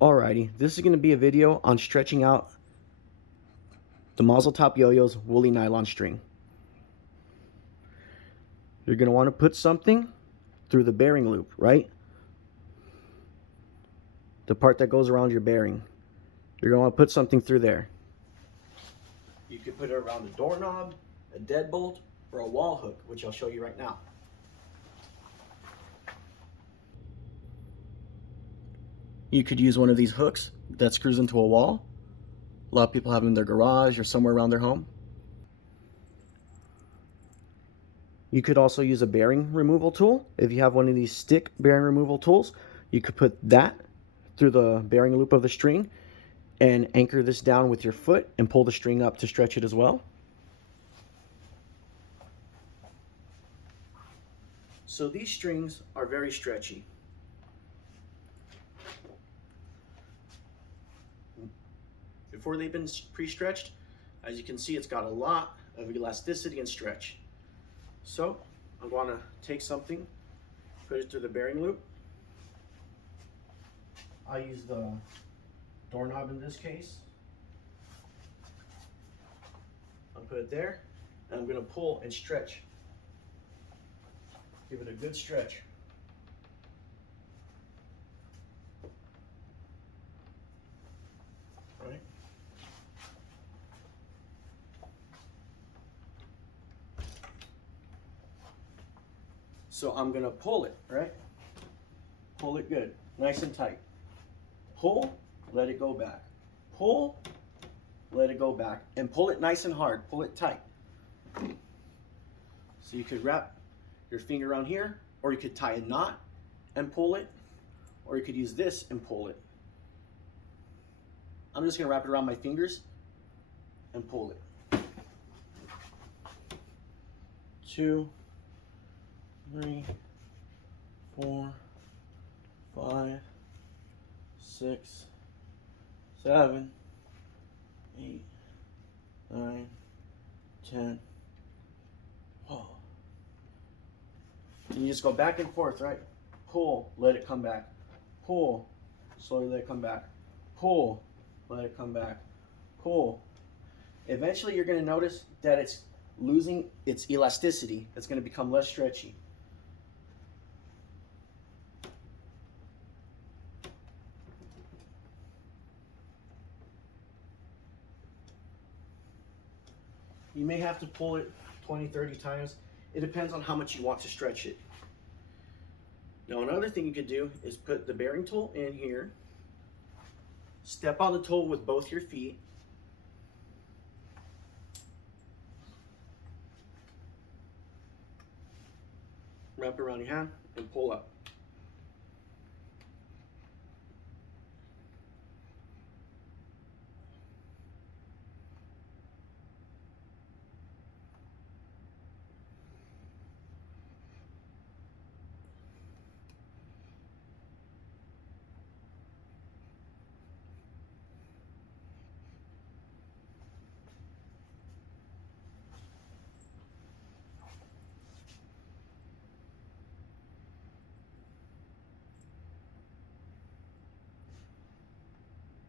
Alrighty, this is going to be a video on stretching out the Mazal Top YoYos woolly nylon string. You're going to want to put something through the bearing loop, right? The part that goes around your bearing. You're going to want to put something through there. You could put it around a doorknob, a deadbolt, or a wall hook, which I'll show you right now. You could use one of these hooks that screws into a wall. A lot of people have them in their garage or somewhere around their home. You could also use a bearing removal tool. If you have one of these stick bearing removal tools, you could put that through the bearing loop of the string and anchor this down with your foot and pull the string up to stretch it as well. So these strings are very stretchy. Before they've been pre-stretched, as you can see, it's got a lot of elasticity and stretch. So I'm going to take something, put it through the bearing loop. I use the doorknob in this case. I'll put it there, and I'm going to pull and stretch. Give it a good stretch. Right? So I'm going to pull it, right? Pull it good, nice and tight. Pull, let it go back. Pull, let it go back. And pull it nice and hard, pull it tight. So you could wrap your finger around here, or you could tie a knot and pull it, or you could use this and pull it. I'm just gonna wrap it around my fingers and pull it. 2, 3, 4, 5, 6, 7, 8, 9, 10. Oh. And you just go back and forth, right? Pull, let it come back. Pull, slowly let it come back. Pull, let it come back. Pull. Eventually you're going to notice that it's losing its elasticity. It's going to become less stretchy. You may have to pull it 20, 30 times. It depends on how much you want to stretch it. Now another thing you could do is put the bearing tool in here, step on the tool with both your feet, wrap it around your hand and pull up.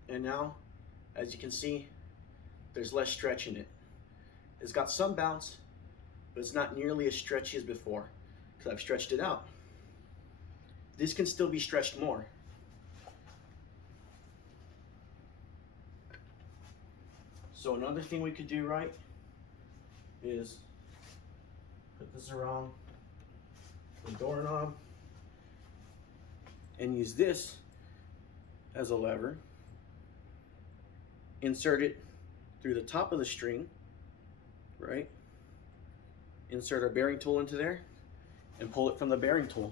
And now, as you can see, there's less stretch in it. It's got some bounce, but it's not nearly as stretchy as before because I've stretched it out. This can still be stretched more. So another thing we could do, right, is put this around the doorknob and use this as a lever. Insert it through the top of the string, right? Insert our bearing tool into there and pull it from the bearing tool.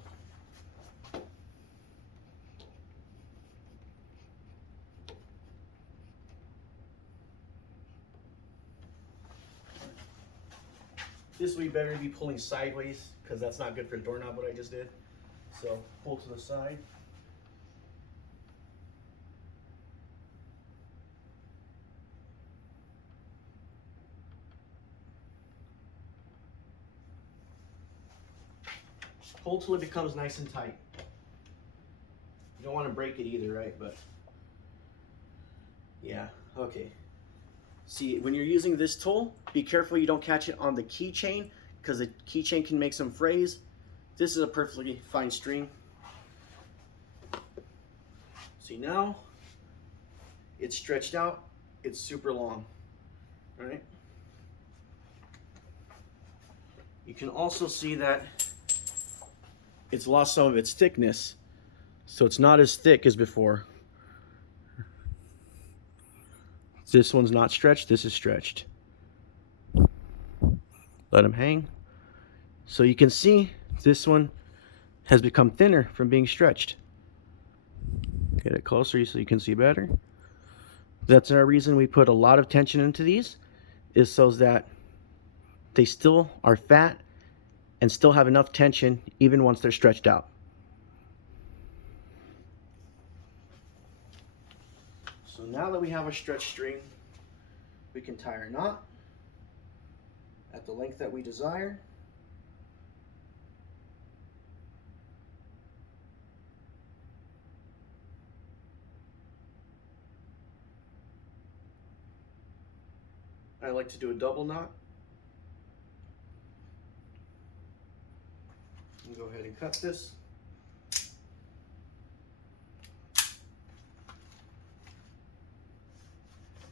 This we better be pulling sideways because that's not good for the doorknob what I just did. So pull to the side. Pull till it becomes nice and tight. You don't want to break it either, right? But Yeah, okay. See, when you're using this tool, be careful you don't catch it on the keychain, because the keychain can make some frays. This is a perfectly fine string. See, now it's stretched out, it's super long, right? You can also see that it's lost some of its thickness, so it's not as thick as before. This one's not stretched, this is stretched. Let them hang. So you can see this one has become thinner from being stretched. Get it closer so you can see better. That's our reason we put a lot of tension into these, is so that they still are fat and still have enough tension even once they're stretched out. So now that we have a stretched string, we can tie our knot at the length that we desire. I like to do a double knot. Go ahead and cut this.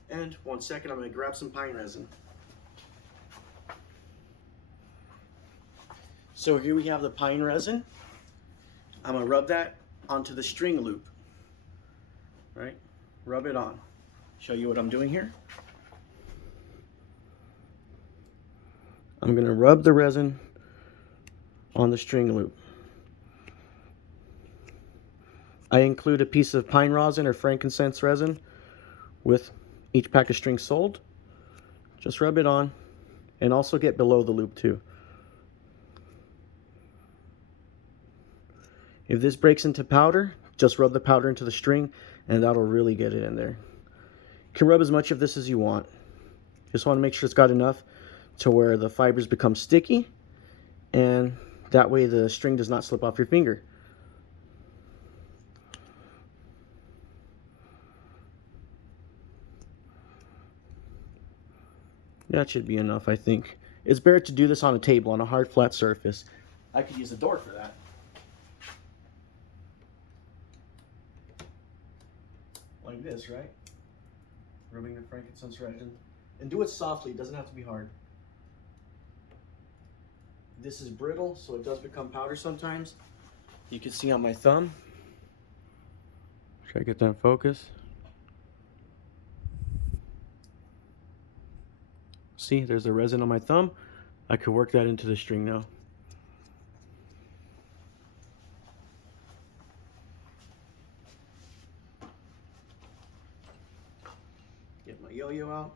And 1 second, I'm going to grab some pine resin. So here we have the pine resin. I'm going to rub that onto the string loop. Right? Rub it on. Show you what I'm doing here. I'm going to rub the resin on the string loop. I include a piece of pine rosin or frankincense resin with each pack of string sold. Just rub it on and also get below the loop too. If this breaks into powder, just rub the powder into the string and that'll really get it in there. You can rub as much of this as you want. Just want to make sure it's got enough to where the fibers become sticky, and that way the string does not slip off your finger. That should be enough, I think. It's better to do this on a table, on a hard, flat surface. I could use a door for that. Like this, right? Rubbing the frankincense resin. And do it softly, it doesn't have to be hard. This is brittle, so it does become powder sometimes. You can see on my thumb. Try to get that in focus. See, there's the resin on my thumb. I could work that into the string now. Get my yo-yo out.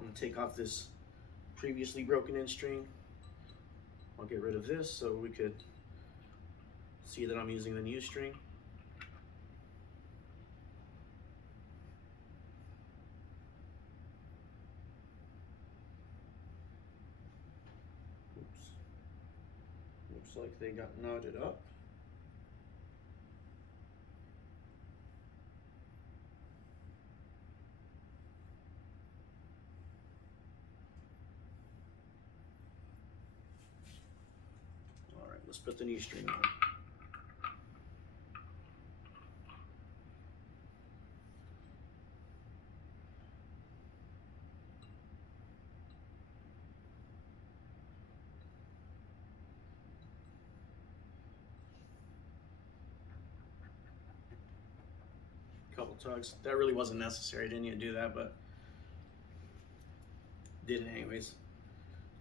I'm gonna take off this previously broken in string. I'll get rid of this so we could see that I'm using the new string. Oops. Looks like they got knotted up. Let's put the new string on. Couple tugs. That really wasn't necessary. I didn't need to do that, but did it anyways.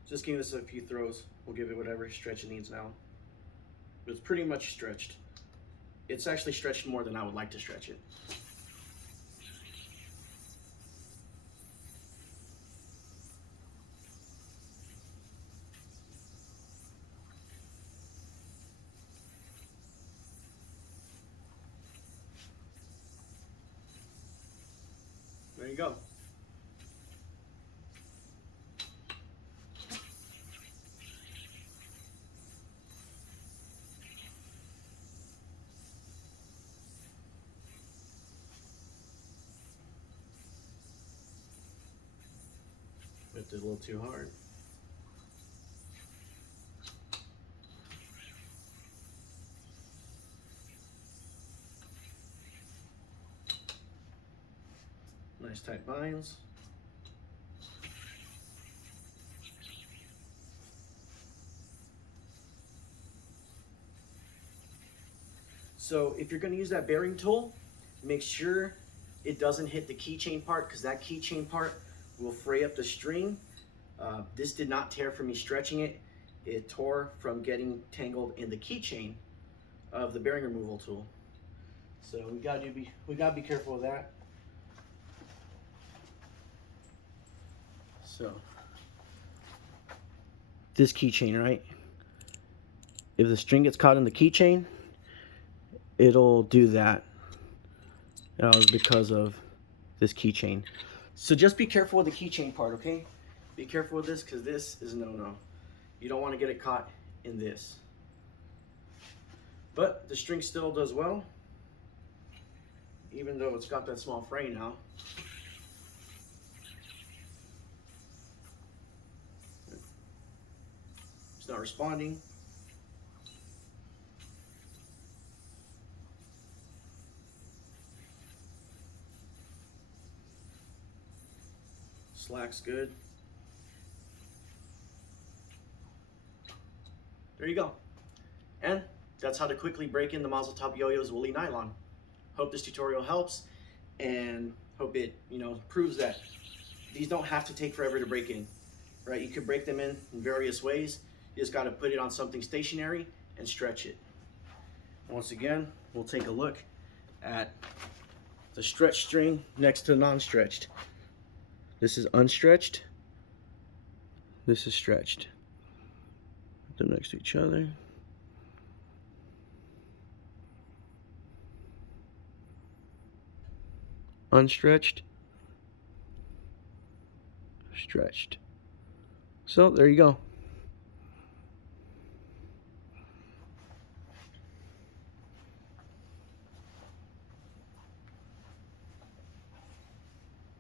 Just give this a few throws. We'll give it whatever stretch it needs now. But it's pretty much stretched. It's actually stretched more than I would like to stretch it. There you go. Did a little too hard. Nice tight binds. So if you're going to use that bearing tool, make sure it doesn't hit the keychain part, because that keychain part will fray up the string. This did not tear from me stretching it. It tore from getting tangled in the keychain of the bearing removal tool. So we gotta be careful of that. So this keychain, right? If the string gets caught in the keychain, it'll do that. That was because of this keychain. So just be careful with the keychain part, okay? Be careful with this, because this is no-no. You don't want to get it caught in this. But the string still does well, even though it's got that small fray now. It's not responding. Slack's good. There you go. And that's how to quickly break in the Mazal Top YoYos woolly nylon. Hope this tutorial helps, and hope it, proves that these don't have to take forever to break in, right? You could break them in various ways. You just got to put it on something stationary and stretch it. Once again, we'll take a look at the stretched string next to the non-stretched. This is unstretched. This is stretched. Put them next to each other. Unstretched. Stretched. So there you go.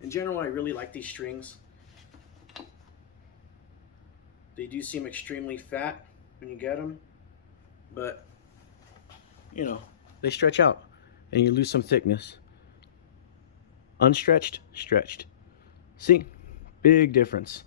In general, I really like these strings. They do seem extremely fat when you get them, but they stretch out and you lose some thickness. Unstretched, stretched. See, big difference.